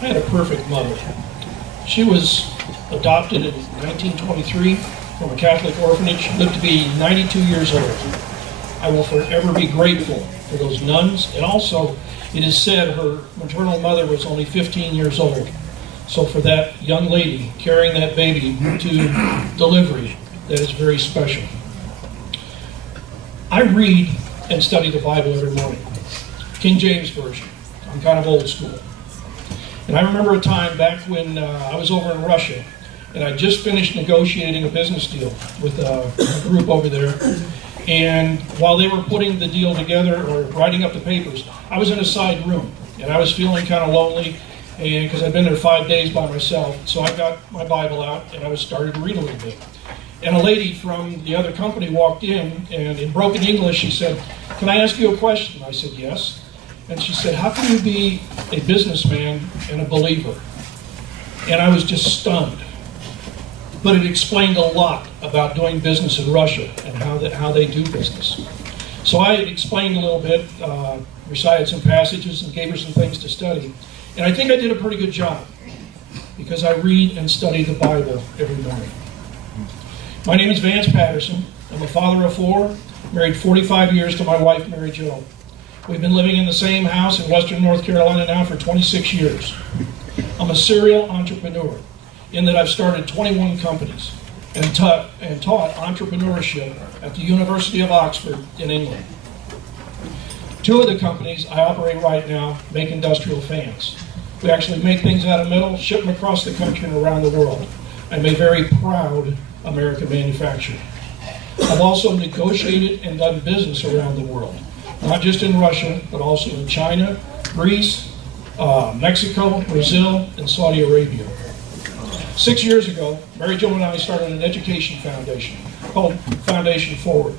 I had a perfect mother. She was adopted in 1923 from a Catholic orphanage, lived to be 92 years old. I will forever be grateful for those nuns, and also it is said her maternal mother was only 15 years old. So for that young lady carrying that baby to delivery, that is very special. I read and study the Bible every morning. King James Version. I'm kind of old school. And I remember a time back when I was over in Russia, and I just finished negotiating a business deal with a group over there. And while they were putting the deal together or writing up the papers, I was in a side room, and I was feeling kind of lonely, and because I'd been there 5 days by myself. So I got my Bible out, and I started to read a little bit. And a lady from the other company walked in, and in broken English, she said, "Can I ask you a question?" I said, "Yes." And she said, "How can you be a businessman and a believer?" And I was just stunned. But it explained a lot about doing business in Russia and how they do business. So I explained a little bit, recited some passages, and gave her some things to study. And I think I did a pretty good job, because I read and study the Bible every morning. My name is Vance Patterson. I'm a father of 4, married 45 years to my wife, Mary Jo. We've been living in the same house in Western North Carolina now for 26 years. I'm a serial entrepreneur in that I've started 21 companies and taught entrepreneurship at the University of Oxford in England. 2 of the companies I operate right now make industrial fans. We actually make things out of metal, ship them across the country and around the world. I'm a very proud American manufacturer. I've also negotiated and done business around the world. Not just in Russia, but also in China, Greece, Mexico, Brazil, and Saudi Arabia. 6 years ago, Mary Jo and I started an education foundation called Foundation Forward.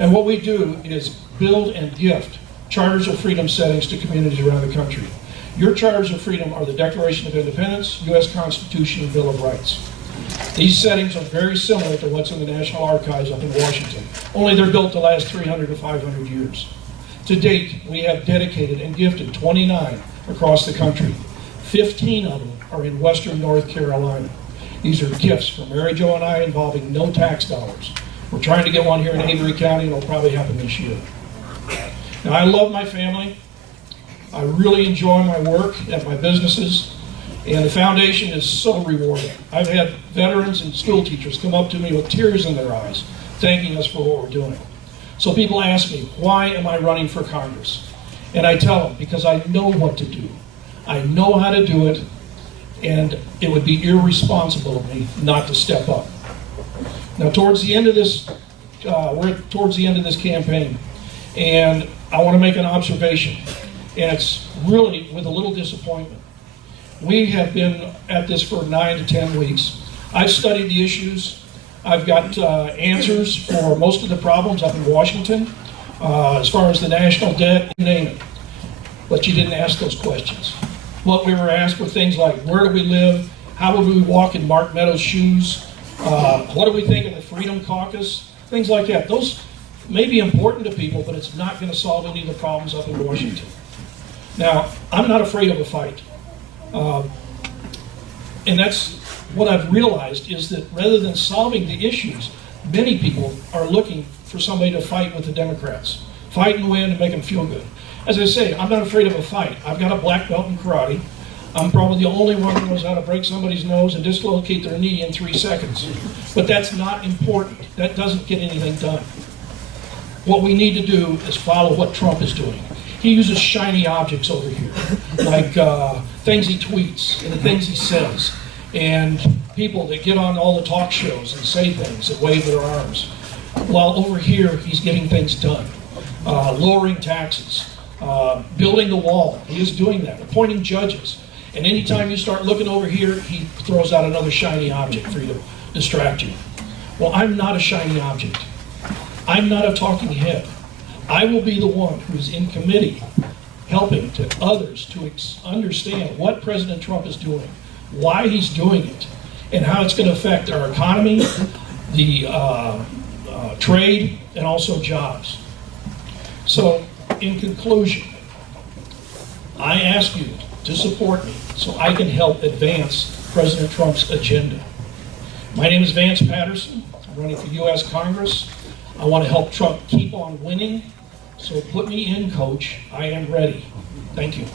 And what we do is build and gift charters of freedom settings to communities around the country. Your charters of freedom are the Declaration of Independence, U.S. Constitution, and Bill of Rights. These settings are very similar to what's in the National Archives up in Washington, only they're built to last 300 to 500 years. To date, we have dedicated and gifted 29 across the country. 15 of them are in Western North Carolina. These are gifts from Mary Jo and I involving no tax dollars. We're trying to get one here in Avery County, and it'll probably happen this year. Now, I love my family. I really enjoy my work at my businesses, and the foundation is so rewarding. I've had veterans and school teachers come up to me with tears in their eyes, thanking us for what we're doing. So people ask me, why am I running for Congress? And I tell them, because I know what to do. I know how to do it, and it would be irresponsible of me not to step up. Now, towards the end of this, we're towards the end of this campaign, and I want to make an observation, and it's really with a little disappointment. We have been at this for 9 to 10 weeks. I've studied the issues. I've got answers for most of the problems up in Washington, as far as the national debt, you name it. But you didn't ask those questions. What we were asked were things like, where do we live? How would we walk in Mark Meadows' shoes? What do we think of the Freedom Caucus? Things like that. Those may be important to people, but it's not going to solve any of the problems up in Washington. Now, I'm not afraid of a fight. And that's what I've realized, is that rather than solving the issues, many people are looking for somebody to fight with the Democrats. Fight and win and make them feel good. As I say, I'm not afraid of a fight. I've got a black belt in karate. I'm probably the only one who knows how to break somebody's nose and dislocate their knee in 3 seconds. But that's not important. That doesn't get anything done. What we need to do is follow what Trump is doing. He uses shiny objects over here, like things he tweets and the things he says, and people that get on all the talk shows and say things and wave their arms. While over here, he's getting things done. Lowering taxes, building the wall. He is doing that. Appointing judges. And anytime you start looking over here, he throws out another shiny object for you to distract you. Well, I'm not a shiny object. I'm not a talking head. I will be the one who's in committee helping to others to understand what President Trump is doing, why he's doing it, and how it's going to affect our economy, the trade, and also jobs. So, in conclusion, I ask you to support me so I can help advance President Trump's agenda. My name is Vance Patterson. I'm running for U.S. Congress. I want to help Trump keep on winning, so put me in, Coach. I am ready. Thank you.